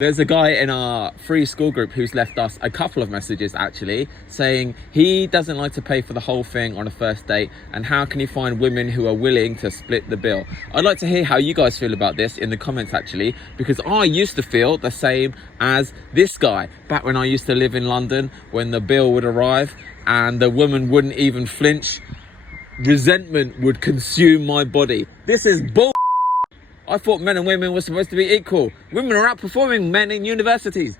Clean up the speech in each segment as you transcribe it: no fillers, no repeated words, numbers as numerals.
There's a guy in our free school group who's left us a couple of messages actually saying he doesn't like to pay for the whole thing on a first date, and how can he find women who are willing to split the bill. I'd like to hear how you guys feel about this in the comments actually, because I used to feel the same as this guy back when I used to live in London. When the bill would arrive and the woman wouldn't even flinch, resentment would consume my body. This is bull. I thought men and women were supposed to be equal. Women are outperforming men in universities.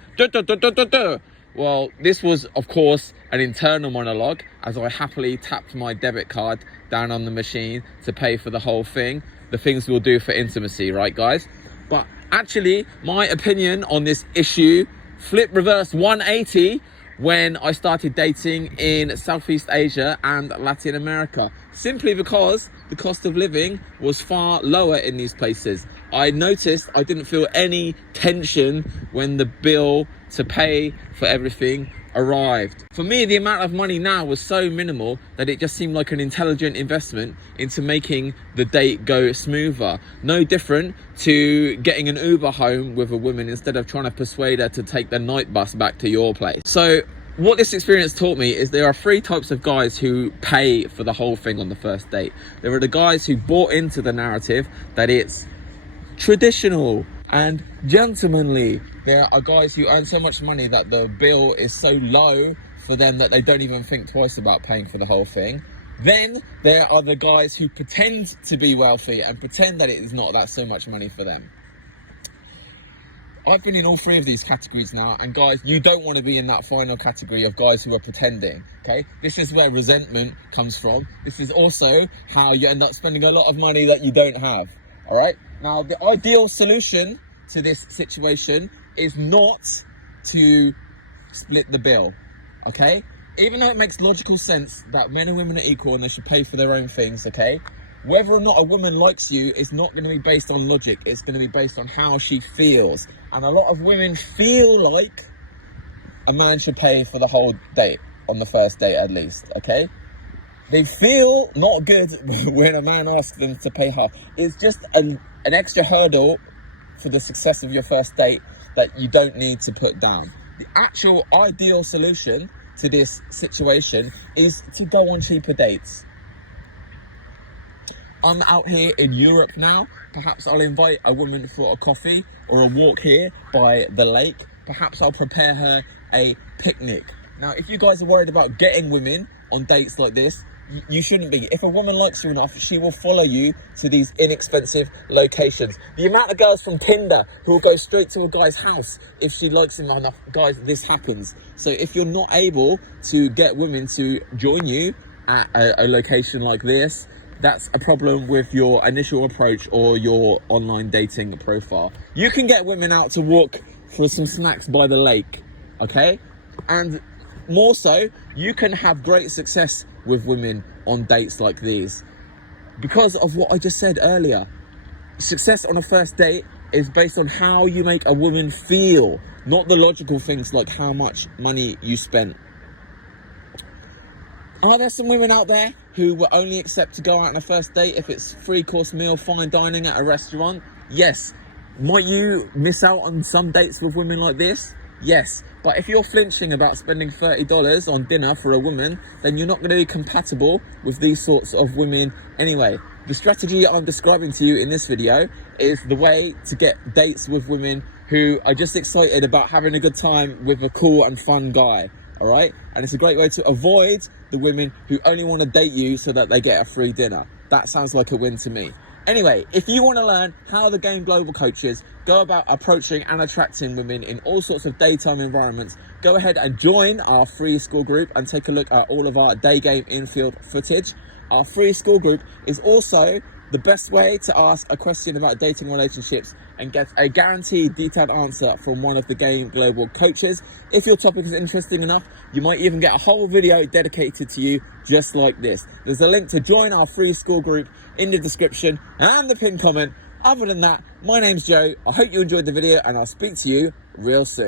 Well, this was, of course, an internal monologue as I happily tapped my debit card down on the machine to pay for the whole thing. The things we'll do for intimacy, right, guys? But actually, my opinion on this issue flipped reverse 180 when I started dating in Southeast Asia and Latin America, simply because the cost of living was far lower in these places. I noticed I didn't feel any tension when the bill to pay for everything arrived. For me, the amount of money now was so minimal that it just seemed like an intelligent investment into making the date go smoother. No different to getting an Uber home with a woman instead of trying to persuade her to take the night bus back to your place. So what this experience taught me is there are three types of guys who pay for the whole thing on the first date. There are the guys who bought into the narrative that it's traditional and gentlemanly. There are guys who earn so much money that the bill is so low for them that they don't even think twice about paying for the whole thing. Then there are the guys who pretend to be wealthy and pretend that it is not that so much money for them. I've been in all three of these categories now, and guys, you don't want to be in that final category of guys who are pretending, okay? This is where resentment comes from. This is also how you end up spending a lot of money that you don't have, all right? Now, the ideal solution to this situation is not to split the bill, okay? Even though it makes logical sense that men and women are equal and they should pay for their own things, okay? Whether or not a woman likes you is not going to be based on logic. It's going to be based on how she feels. And a lot of women feel like a man should pay for the whole date, on the first date at least, okay? They feel not good when a man asks them to pay half. It's just an extra hurdle for the success of your first date that you don't need to put down. The actual ideal solution to this situation is to go on cheaper dates. I'm out here in Europe now. Perhaps I'll invite a woman for a coffee or a walk here by the lake. Perhaps I'll prepare her a picnic. Now, if you guys are worried about getting women on dates like this, you shouldn't be. If a woman likes you enough, she will follow you to these inexpensive locations. The amount of girls from Tinder who will go straight to a guy's house if she likes him enough, guys, this happens. So if you're not able to get women to join you at a location like this, that's a problem with your initial approach or your online dating profile. You can get women out to walk for some snacks by the lake, okay? And more so, you can have great success with women on dates like these because of what I just said earlier. Success on a first date is based on how you make a woman feel, not the logical things like how much money you spent. Are there some women out there who will only accept to go out on a first date if it's 3-course meal, fine dining at a restaurant? Yes. Might you miss out on some dates with women like this? Yes. But if you're flinching about spending $30 on dinner for a woman, then you're not going to be compatible with these sorts of women anyway. The strategy I'm describing to you in this video is the way to get dates with women who are just excited about having a good time with a cool and fun guy. All right, and it's a great way to avoid the women who only want to date you so that they get a free dinner. That sounds like a win to me. Anyway, if you want to learn how the Game Global coaches go about approaching and attracting women in all sorts of daytime environments, go ahead and join our free school group and take a look at all of our day game infield footage. Our free school group is also the best way to ask a question about dating relationships and get a guaranteed detailed answer from one of the Game Global coaches. If your topic is interesting enough, you might even get a whole video dedicated to you just like this. There's a link to join our free school group in the description and the pinned comment. Other than that, my name's Joe. I hope you enjoyed the video and I'll speak to you real soon.